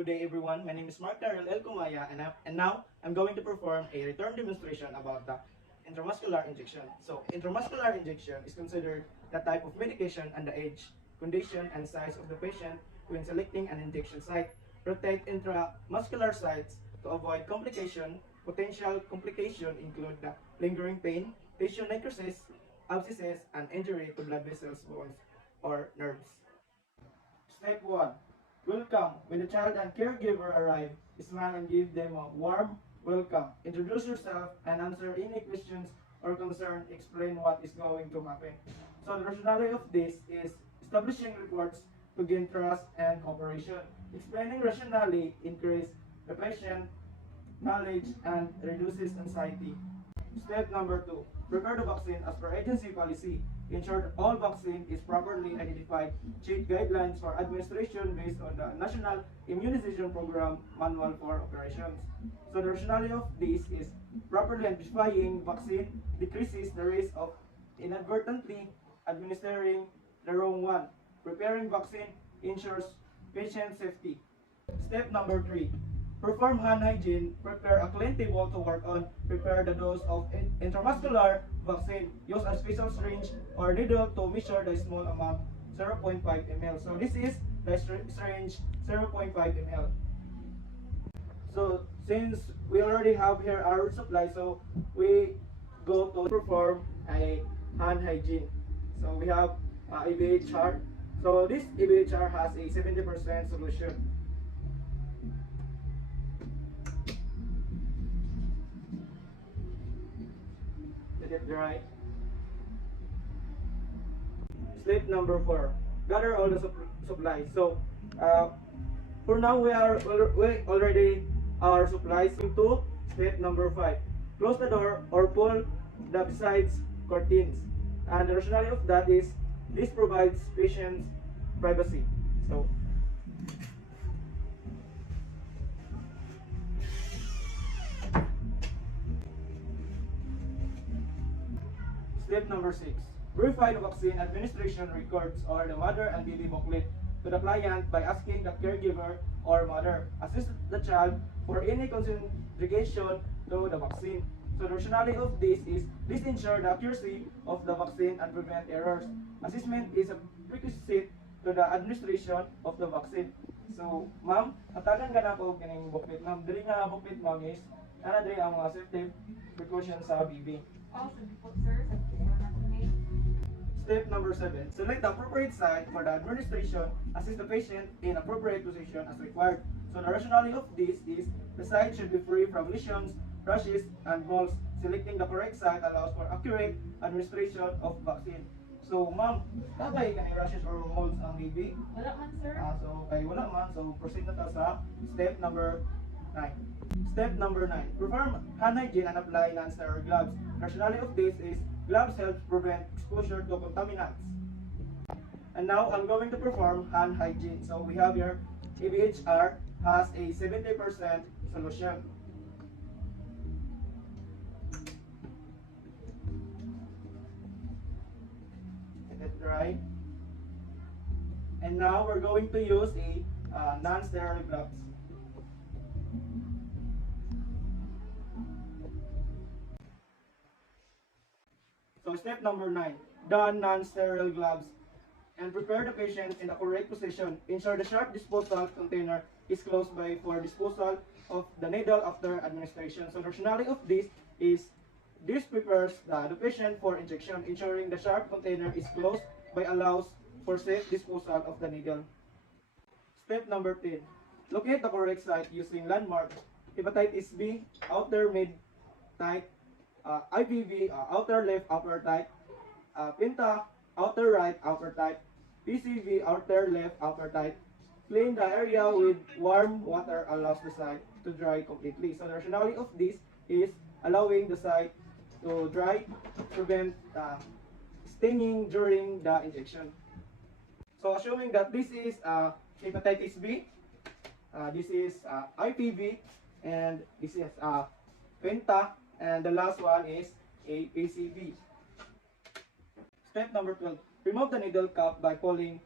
Good day everyone, my name is Caryl Comaya and now I'm going to perform a return demonstration about the intramuscular injection. So intramuscular injection is considered the type of medication and the age, condition, and size of the patient when selecting an injection site. Protect intramuscular sites to avoid complication. Potential complications include the lingering pain, tissue necrosis, abscesses, and injury to blood vessels, bones, or nerves. Step 1. Welcome. When the child and caregiver arrive, smile and give them a warm welcome. Introduce yourself and answer any questions or concern. Explain what is going to happen. So the rationale of this is establishing reports to gain trust and cooperation. Explaining rationale increase the patient knowledge and reduces anxiety. Step number 2. Prepare the vaccine as per agency policy. Ensure that all vaccine is properly identified. Check guidelines for administration based on the National Immunization Program Manual for Operations. So the rationale of this is properly identifying vaccine decreases the risk of inadvertently administering the wrong one. Preparing vaccine ensures patient safety. Step number 3. Perform hand hygiene. Prepare a clean table to work on. Prepare the dose of intramuscular vaccine. Use a special syringe or needle to measure the small amount, 0.5 ml. So this is the syringe, 0.5 ml. So since we already have here our supply, so we go to perform a hand hygiene. So we have EBHR. So this EBHR has a 70% solution. Let it dry. Step number 4. Gather all the supplies. So for now we already our supplies into step number 5. Close the door or pull the besides curtains. And the rationale of that is this provides patients privacy. So step number 6. Verify the vaccine administration records or the mother and baby booklet to the client by asking the caregiver or mother. Assist the child for any contraindication to the vaccine. So the rationale of this is this ensure the accuracy of the vaccine and prevent errors. Assessment is a prerequisite to the administration of the vaccine. So, ma'am, atagan ka na po kining booklet. Ma'am, diri nga booklet ma'am is ana diri ang mga safety precautions sa baby. Step number 7. Select the appropriate site for the administration. Assist the patient in appropriate position as required. So the rationale of this is the site should be free from lesions, rashes, and molds. Selecting the correct site allows for accurate administration of vaccine. So ma'am, kabay ka rashes or molds ang baby? Wala man, sir. So kay wala man, so proceed na ta sa step number 9. Step number 9. Perform hand hygiene and apply non-sterile gloves. Rationale of this is gloves help prevent exposure to contaminants. And now I'm going to perform hand hygiene. So we have here EBHR has a 70% solution. Let it dry. And now we're going to use a non-sterile gloves. So step number 9, don non-sterile gloves and prepare the patient in the correct position. Ensure the sharp disposal container is close by for disposal of the needle after administration. So the rationale of this is this prepares the patient for injection. Ensuring the sharp container is closed by allows for safe disposal of the needle. Step number 10, locate the correct site using landmark. Hepatitis B, outer mid tight. IPV, outer left upper tight, Penta, outer right upper tight, PCV, outer left upper tight. Clean the area with warm water allows the site to dry completely. So the rationale of this is allowing the site to dry, prevent stinging during the injection. So assuming that this is hepatitis B, this is IPV, and this is Penta, and the last one is a PCV. Step number 12. Remove the needle cap by pulling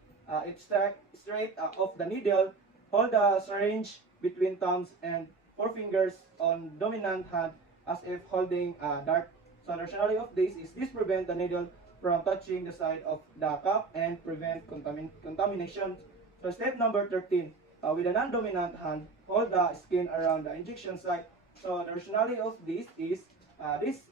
it straight off the needle Hold the syringe between thumbs and forefingers on dominant hand as if holding a dart. So the rationale of this prevent the needle from touching the side of the cup and prevent contamination. So step number 13, with a non-dominant hand, hold the skin around the injection site. So the rationale of this is this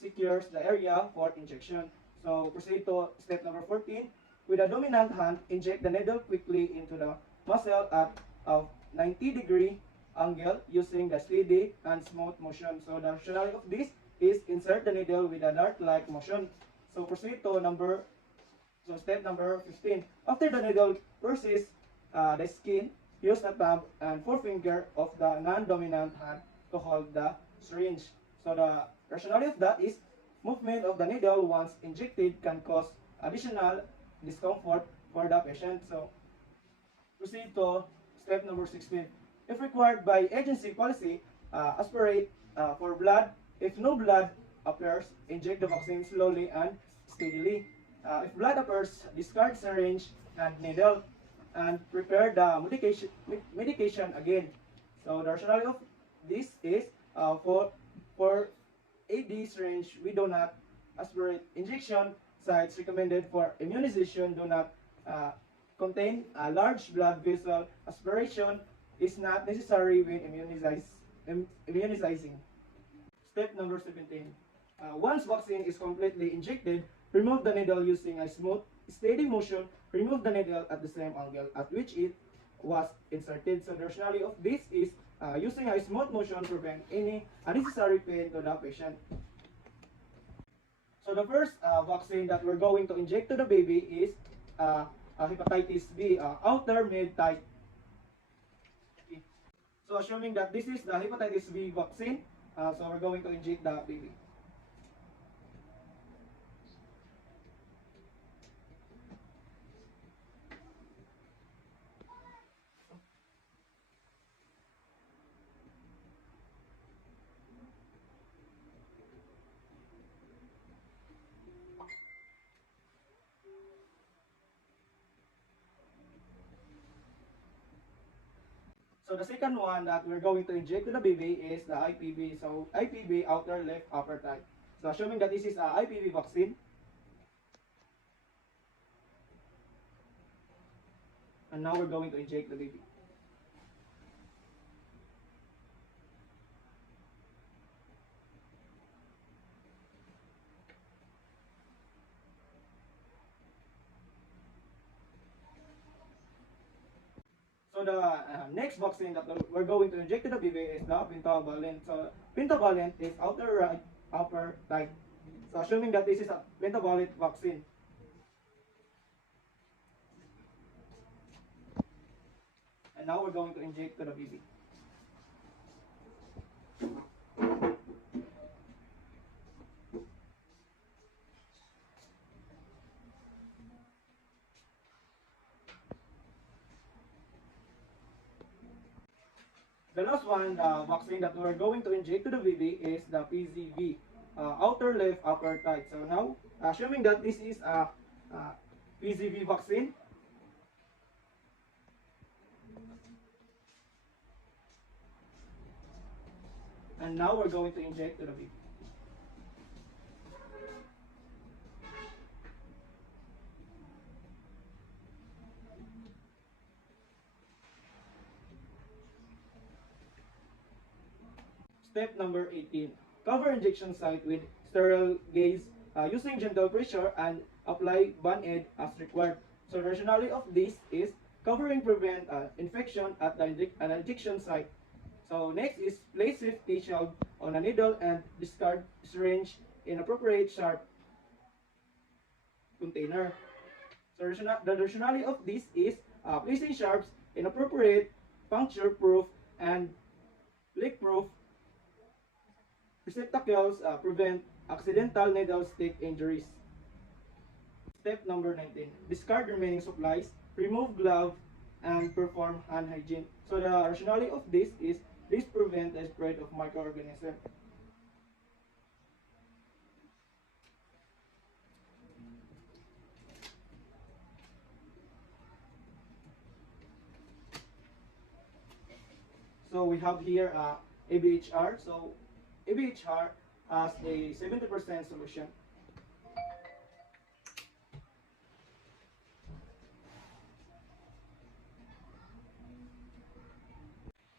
secures the area for injection. So proceed to step number 14. With a dominant hand, inject the needle quickly into the muscle at a 90-degree angle using the steady and smooth motion. So the rationale of this is insert the needle with a dart-like motion. So proceed to step number 15. After the needle pierces the skin, use the thumb and forefinger of the non-dominant hand to hold the syringe. So the rationale of that is movement of the needle once injected can cause additional discomfort for the patient. So proceed to step number 16. If required by agency policy, aspirate for blood. If no blood appears, inject the vaccine slowly and steadily. If blood appears, discard syringe and needle and prepare the medication again. So the rationale of this is for AD syringe, we do not aspirate. Injection sites recommended for immunization do not contain a large blood vessel. Aspiration is not necessary when immunizing. Step number 17. Once vaccine is completely injected, remove the needle using a smooth, steady motion. Remove the needle at the same angle at which it was inserted. So the rationale of this is using a smooth motion prevent any unnecessary pain to the patient. So the first vaccine that we're going to inject to the baby is hepatitis B, outer mid tight. So assuming that this is the hepatitis B vaccine, so we're going to inject the baby. So the second one that we're going to inject to the baby is the IPV. So IPV, outer left upper thigh. So assuming that this is a IPV vaccine, and now we're going to inject the baby. So the next vaccine that we're going to inject to the baby is the pentavalent. So pentavalent is outer right upper thigh. So assuming that this is a pentavalent vaccine, and now we're going to inject to the baby. The last one, the vaccine that we're going to inject to the baby is the PZV, outer left upper thigh. So now, assuming that this is a PZV vaccine, and now we're going to inject to the baby. Step number 18. Cover injection site with sterile gauze using gentle pressure and apply band-aid as required. So the rationale of this is covering prevent infection at the injection site. So next is place safety shield on a needle and discard syringe in appropriate sharp container. So the rationale of this is placing sharps in appropriate puncture-proof and leak-proof receptacles prevent accidental needle stick injuries. Step number 19. Discard remaining supplies, remove glove, and perform hand hygiene. So the rationale of this is this prevents the spread of microorganisms. So we have here ABHR. So ABHR has a 70% solution.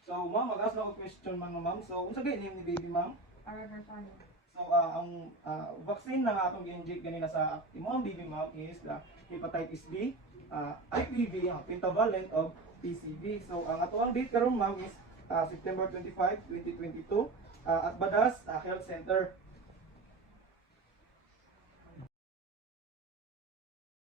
So ma'am, mag-ask na ako question man ma'am. So unsa gay name ni baby ma'am? So ang vaccine na nga atong gi-inject ganina sa imong baby ma'am is the hepatitis B, IPV, ang pentavalent of PCV. So ang atuang date karon ma'am is September 25, 2022 at Badas Health Center.